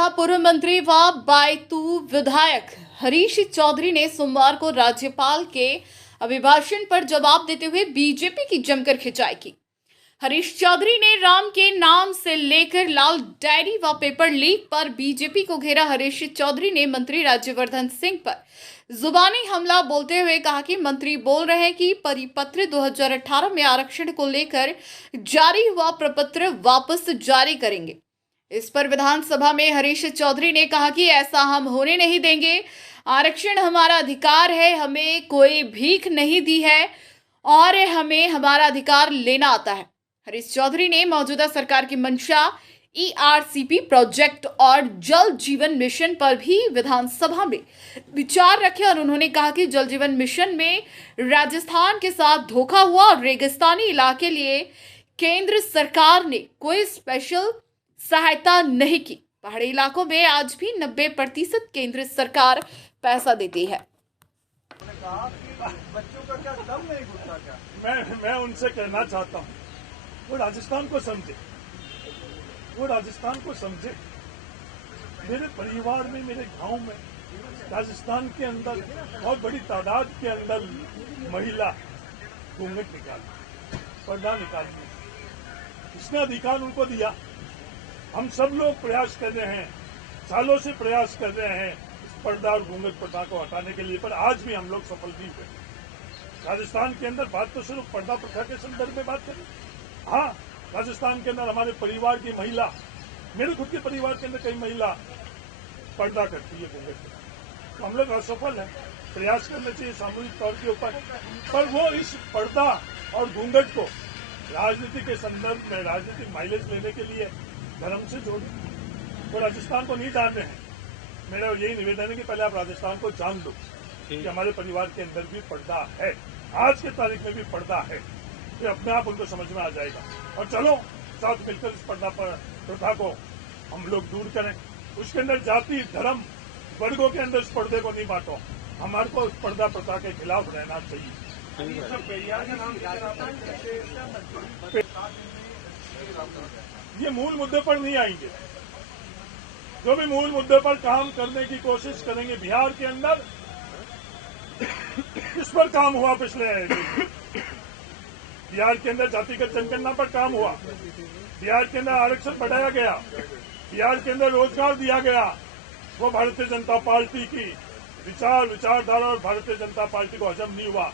जहां पूर्व मंत्री व बायतू विधायक हरीश चौधरी ने सोमवार को राज्यपाल के अभिभाषण पर जवाब देते हुए बीजेपी की जमकर खिंचाई की। हरीश चौधरी ने राम के नाम से लेकर लाल डायरी व पेपर लीक पर बीजेपी को घेरा। हरीश चौधरी ने मंत्री राज्यवर्धन सिंह पर जुबानी हमला बोलते हुए कहा कि मंत्री बोल रहे हैं कि परिपत्र 2018 में आरक्षण को लेकर जारी हुआ प्रपत्र वापस जारी करेंगे। इस पर विधानसभा में हरीश चौधरी ने कहा कि ऐसा हम होने नहीं देंगे। आरक्षण हमारा अधिकार है, हमें कोई भीख नहीं दी है और हमें हमारा अधिकार लेना आता है। हरीश चौधरी ने मौजूदा सरकार की मंशा ईआरसीपी प्रोजेक्ट और जल जीवन मिशन पर भी विधानसभा में विचार रखे और उन्होंने कहा कि जल जीवन मिशन में राजस्थान के साथ धोखा हुआ और रेगिस्तानी इलाके लिए केंद्र सरकार ने कोई स्पेशल सहायता नहीं की। पहाड़ी इलाकों में आज भी 90% केंद्र सरकार पैसा देती है। बच्चों का क्या दम नहीं घुटता क्या? मैं उनसे कहना चाहता हूँ, वो राजस्थान को समझे, वो राजस्थान को समझे। मेरे परिवार में, मेरे गांव में, राजस्थान के अंदर बहुत बड़ी तादाद के अंदर महिला घूंघट निकालती, पर्दा निकालती। इसने अधिकार उनको दिया। हम सब लोग प्रयास कर रहे हैं, सालों से प्रयास कर रहे हैं इस पर्दा और घूंघट प्रथा को हटाने के लिए, पर आज भी हम लोग सफल नहीं हुए। राजस्थान के अंदर बात तो सिर्फ पर्दा प्रथा के संदर्भ में बात करें। हाँ, राजस्थान के अंदर हमारे परिवार की महिला, मेरे खुद के परिवार के अंदर कई महिला पर्दा करती है, घूंघट करती है, तो हम लोग असफल हैं। प्रयास करना चाहिए सामूहिक तौर के ऊपर, पर वो इस पर्दा और घूंघट को राजनीति के संदर्भ में राजनीतिक माइलेज लेने के लिए धर्म से जोड़े। वो राजस्थान को नहीं जान रहे हैं। मेरा यही निवेदन है कि पहले आप राजस्थान को जान लो कि हमारे परिवार के अंदर भी पर्दा है, आज के तारीख में भी पर्दा है। ये अपने आप उनको समझ में आ जाएगा। और चलो साथ मिलकर इस पर्दा प्रथा को हम लोग दूर करें। उसके अंदर जाति, धर्म, वर्गों के अंदर इस पर्दे को नहीं बांटो। हमारे को इस पर्दा प्रथा के खिलाफ रहना चाहिए। ये मूल मुद्दे पर नहीं आएंगे। जो भी मूल मुद्दे पर काम करने की कोशिश करेंगे, बिहार के अंदर इस पर काम हुआ पिछले बिहार के अंदर जातिगत जनगणना पर काम हुआ, बिहार के अंदर आरक्षण बढ़ाया गया, बिहार के अंदर रोजगार दिया गया। वो भारतीय जनता पार्टी की विचारधारा और भारतीय जनता पार्टी को हजम नहीं हुआ।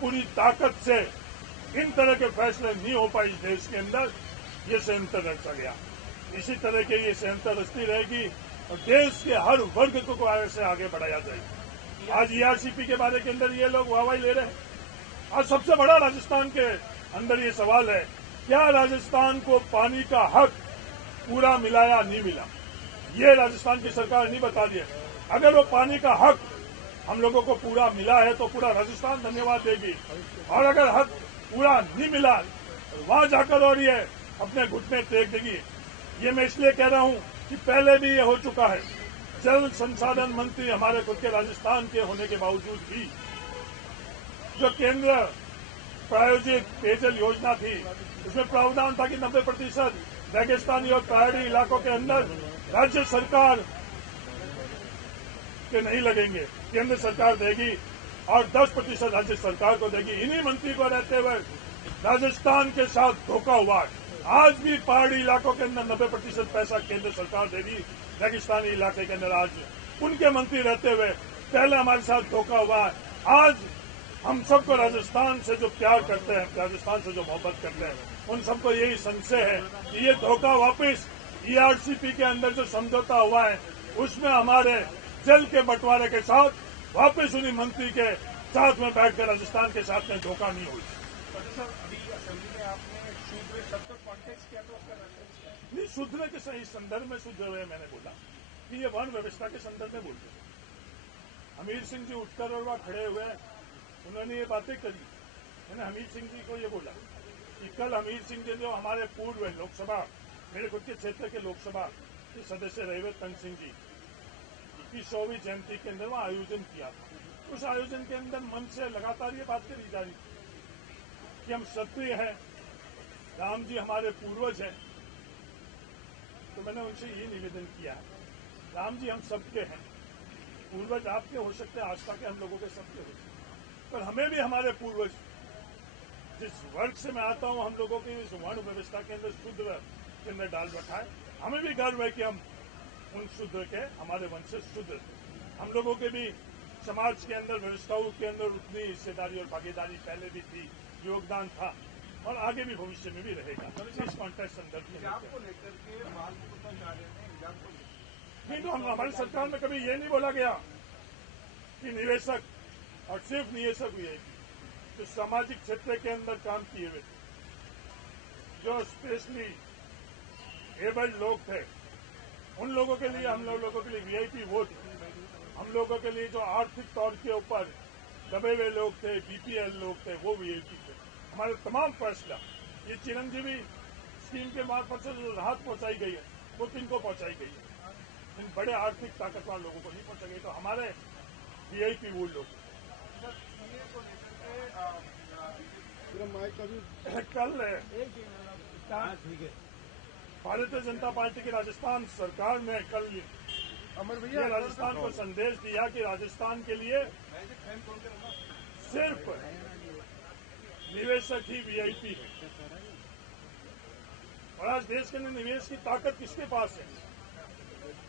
पूरी ताकत से इन तरह के फैसले नहीं हो पाए देश के अंदर, ये संयंत्र रचा गया। इसी तरह के ये संयंत्र रचती रहेगी और देश के हर वर्ग को ऐसे आगे बढ़ाया जाएगा। आज ईआरसीपी के बारे के अंदर ये लोग वाहवाही ले रहे हैं। आज सबसे बड़ा राजस्थान के अंदर ये सवाल है, क्या राजस्थान को पानी का हक पूरा मिला या नहीं मिला? ये राजस्थान की सरकार नहीं बता रही है। अगर वो पानी का हक हम लोगों को पूरा मिला है तो पूरा राजस्थान धन्यवाद देगी, और अगर हक पूरा नहीं मिला वहां जाकर और ये अपने घुटने टेक देगी। ये मैं इसलिए कह रहा हूं कि पहले भी ये हो चुका है। जल संसाधन मंत्री हमारे खुद के राजस्थान के होने के बावजूद भी जो केंद्र प्रायोजित पेयजल योजना थी, उसमें प्रावधान था कि 90% रेगिस्तानी और पहाड़ी इलाकों के अंदर राज्य सरकार के नहीं लगेंगे, केंद्र सरकार देगी और 10% राज्य सरकार को देगी। इन्हीं मंत्री को रहते हुए राजस्थान के साथ धोखा हुआ है। आज भी पहाड़ी इलाकों के अंदर 90% पैसा केंद्र सरकार दे रही, रेगिस्तानी इलाके के अंदर आज उनके मंत्री रहते हुए पहले हमारे साथ धोखा हुआ है। आज हम सबको राजस्थान से जो प्यार करते हैं, राजस्थान से जो मोहब्बत करते हैं, उन सबको यही संशय है कि ये धोखा वापस ईआरसीपी के अंदर जो समझौता हुआ है उसमें हमारे जल के बंटवारे के साथ वापस उन्हीं मंत्री के साथ में बैठकर राजस्थान के साथ में धोखा नहीं हुई। नहीं, शूद्र के सही संदर्भ में शूद्र हुए मैंने बोला कि ये वन व्यवस्था के संदर्भ में बोलते थे। हमीर सिंह जी उठकर और वहां खड़े हुए, उन्होंने ये बातें करी। मैंने हमीर सिंह जी को ये बोला कि कल हमीर सिंह जी जो हमारे पूर्व लोकसभा, मेरे खुद के क्षेत्र के लोकसभा के सदस्य रहे तंग सिंह जी की 100वीं जयंती के अंदर वहां आयोजन किया था। उस आयोजन के अंदर मन से लगातार ये बात करी जा रही कि हम क्षत्रिय हैं, राम जी हमारे पूर्वज हैं। तो मैंने उनसे ये निवेदन किया राम जी हम सबके हैं, पूर्वज आपके हो सकते हैं, आस्था के हम लोगों के सबके हो सकते हैं, पर हमें भी हमारे पूर्वज, जिस वर्ग से मैं आता हूं, हम लोगों की इस वर्ण व्यवस्था के अंदर शूद्र के अंदर डाल रखा है। हमें भी गर्व है कि हम उन शूद्र के, हमारे वंश से शूद्र, हम लोगों के भी समाज के अंदर, व्यवस्थाओं के अंदर उतनी हिस्सेदारी और भागीदारी पहले भी थी, योगदान था और आगे भी भविष्य में भी रहेगा। इस कॉन्टेक्स्ट संदर्भ में नहीं, तो हम हमारी सरकार में कभी ये नहीं बोला गया कि निवेशक, और सिर्फ निवेशक हुए जो सामाजिक क्षेत्र के अंदर काम किए हुए थे, जो स्पेशली एबल्ड लोग थे, उन लोगों के लिए, हम लोगों के लिए वीआईपी वो थे। हम लोगों के लिए जो आर्थिक तौर के ऊपर दबे हुए लोग थे, बीपीएल लोग थे, वो वीआईपी थे। हमारे तमाम फैसला ये चिरंजीवी स्कीम के मार्फत से जो राहत पहुंचाई गई है, वो किनको पहुंचाई गई है? इन बड़े आर्थिक ताकतवर लोगों को नहीं पहुंचाई गई। तो हमारे वीआईपी वो लोग कल भारतीय जनता पार्टी की राजस्थान सरकार ने कल ये राजस्थान को संदेश दिया कि राजस्थान के लिए सिर्फ निवेशक ही वीआईपी है। और आज देश के अंदर निवेश की ताकत किसके पास है?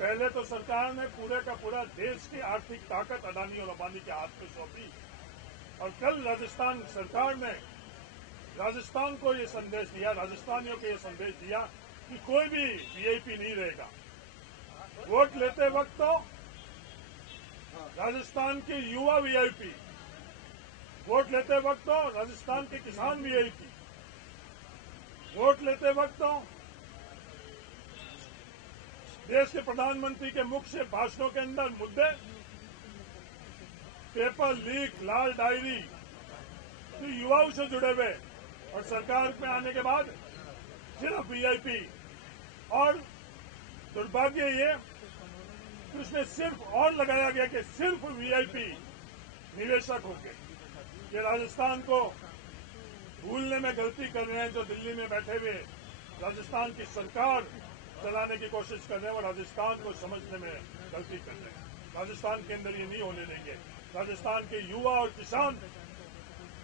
पहले तो सरकार ने पूरे का पूरा देश की आर्थिक ताकत अडानी और अंबानी के हाथ में सौंपी, और कल राजस्थान सरकार ने राजस्थान को ये संदेश दिया, राजस्थानियों को ये संदेश दिया कि कोई भी वीआईपी नहीं रहेगा। वोट लेते वक्त तो राजस्थान के युवा वीआईपी, वोट लेते वक्त तो राजस्थान के किसान वीआईपी, वोट लेते वक्त तो देश के प्रधानमंत्री के मुख से भाषणों के अंदर मुद्दे, पेपर लीक, लाल डायरी, तो युवाओं से जुड़े हुए, और सरकार में आने के बाद सिर्फ वीआईपी। और दुर्भाग्य ये कि उसमें सिर्फ और लगाया गया कि सिर्फ वीआईपी निवेशक होंगे। ये राजस्थान को भूलने में गलती कर रहे हैं, जो दिल्ली में बैठे हुए राजस्थान की सरकार चलाने की कोशिश कर रहे हैं, वो राजस्थान को समझने में गलती कर रहे हैं। राजस्थान के अंदर ये नहीं होने देंगे। राजस्थान के युवा और किसान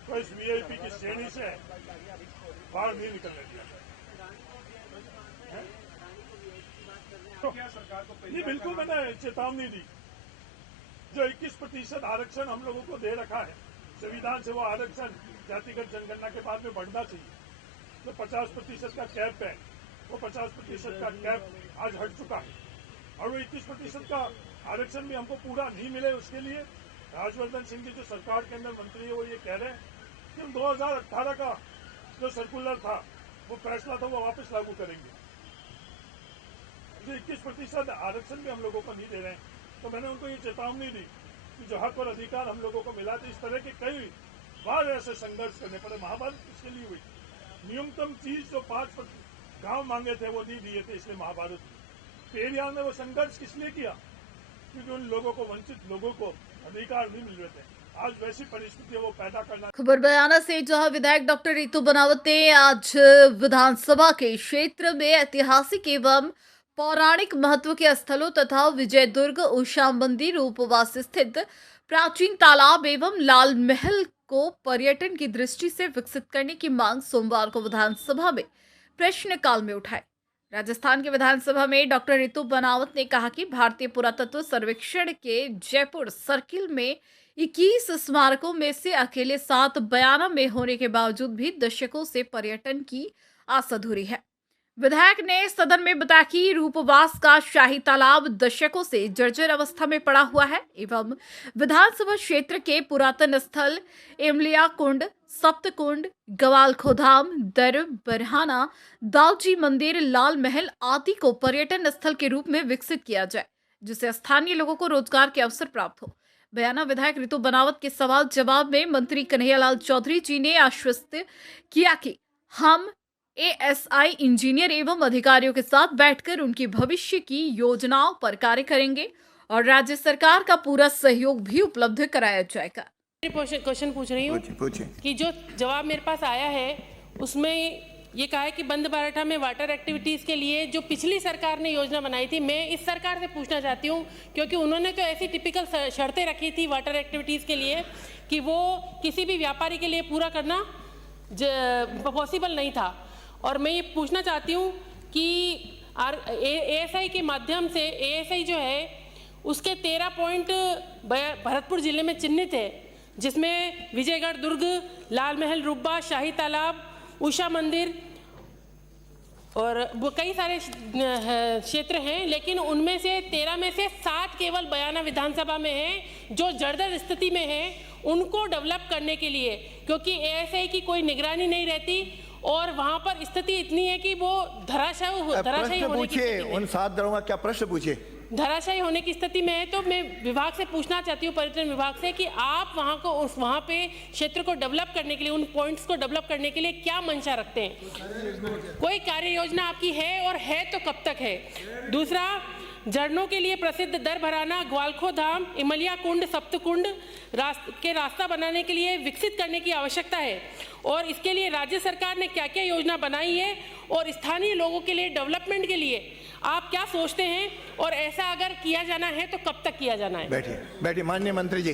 को इस वीआईपी की श्रेणी से बाहर नहीं निकलने दिया। नहीं, बिल्कुल मैंने चेतावनी दी। जो 21% आरक्षण हम लोगों को दे रखा है संविधान से, वो आरक्षण जातिगत जनगणना के बाद में बढ़ना चाहिए। तो 50% का कैप है, वो 50% का कैप आज हट चुका है, और वो 21% का आरक्षण भी हमको पूरा नहीं मिले। उसके लिए राजवर्धन सिंह जी जो सरकार के अंदर मंत्री है, वो ये कह रहे हैं कि हम 2018 का जो सर्कुलर था, वो फैसला था, वो वापस लागू करेंगे। जो 21% आरक्षण भी हम लोगों को नहीं दे रहे हैं, तो मैंने उनको ये चेतावनी दी कि जो हक और अधिकार हम लोगों को मिला था, इस तरह के कई बार ऐसे संघर्ष करने पड़े। महाभारत किसके लिए हुई? न्यूनतम चीज जो 5 गांव मांगे थे वो नहीं दिए थे, इसलिए महाभारत हुई। पेरियार में वो संघर्ष किस लिए किया? क्योंकि उन लोगों को, वंचित लोगों को अधिकार नहीं मिल रहे थे। आज वैसी परिस्थिति वो पैदा करना। खबर बयाना से, जहां विधायक डॉक्टर रितु बनावत ने आज विधानसभा के क्षेत्र में ऐतिहासिक एवं पौराणिक महत्व के स्थलों तथा विजय दुर्ग, उषा मंदिर, उपवास स्थित प्राचीन तालाब एवं लाल महल को पर्यटन की दृष्टि से विकसित करने की मांग सोमवार को विधानसभा में प्रश्नकाल में उठाई। राजस्थान के विधानसभा में डॉक्टर रितु बनावत ने कहा कि भारतीय पुरातत्व सर्वेक्षण के जयपुर सर्किल में 21 स्मारकों में से अकेले 7 बयाना में होने के बावजूद भी दशकों से पर्यटन की आस अधूरी है। विधायक ने सदन में बताया कि रूपवास का शाही तालाब दशकों से जर्जर अवस्था में पड़ा हुआ है एवं विधानसभा क्षेत्र के पुरातन स्थल इमलिया कुंड, सप्त कुंड, गवाल खोधाम, दर बरहाना, दालची मंदिर, लाल महल आदि को पर्यटन स्थल के रूप में विकसित किया जाए, जिससे स्थानीय लोगों को रोजगार के अवसर प्राप्त हो। बयाना विधायक रितु बनावत के सवाल जवाब में मंत्री कन्हैयालाल चौधरी जी ने आश्वस्त किया कि हम एएसआई इंजीनियर एवं अधिकारियों के साथ बैठकर उनकी भविष्य की योजनाओं पर कार्य करेंगे और राज्य सरकार का पूरा सहयोग भी उपलब्ध कराया जाएगा। क्वेश्चन पूछ रही हूँ कि जो जवाब मेरे पास आया है उसमें ये कहा है कि बंद बाराठा में वाटर एक्टिविटीज़ के लिए जो पिछली सरकार ने योजना बनाई थी, मैं इस सरकार से पूछना चाहती हूँ, क्योंकि उन्होंने तो ऐसी टिपिकल शर्तें रखी थी वाटर एक्टिविटीज़ के लिए कि वो किसी भी व्यापारी के लिए पूरा करना पॉसिबल नहीं था। और मैं ये पूछना चाहती हूँ कि ASI के माध्यम से, ASI जो है उसके 13 पॉइंट भरतपुर जिले में चिन्हित है, जिसमें विजयगढ़ दुर्ग, लाल महल रुब्बा, शाही तालाब, उषा मंदिर और वो कई सारे क्षेत्र हैं, लेकिन उनमें से 13 में से 7 केवल बयाना विधानसभा में हैं, जो जर्जर स्थिति में हैं। उनको डेवलप करने के लिए, क्योंकि ASI की कोई निगरानी नहीं रहती और वहाँ पर स्थिति इतनी है कि वो धराशायी होने की स्थिति में, उन 7 दलों का क्या प्रश्न पूछे, धराशायी होने की स्थिति में है। तो मैं विभाग से पूछना चाहती हूँ, पर्यटन विभाग से, कि आप वहाँ पे क्षेत्र को डेवलप करने के लिए, उन पॉइंट्स को डेवलप करने के लिए क्या मंशा रखते हैं? कोई कार्य योजना आपकी है, और है तो कब तक है? दूसरा, झरनों के लिए प्रसिद्ध दरभराना, ग्वालखो धाम, इमलिया कुंड, सप्तकुंड के रास्ता बनाने के लिए विकसित करने की आवश्यकता है, और इसके लिए राज्य सरकार ने क्या क्या योजना बनाई है, और स्थानीय लोगों के लिए डेवलपमेंट के लिए आप क्या सोचते हैं, और ऐसा अगर किया जाना है तो कब तक किया जाना है? बैठिए माननीय मंत्री जी।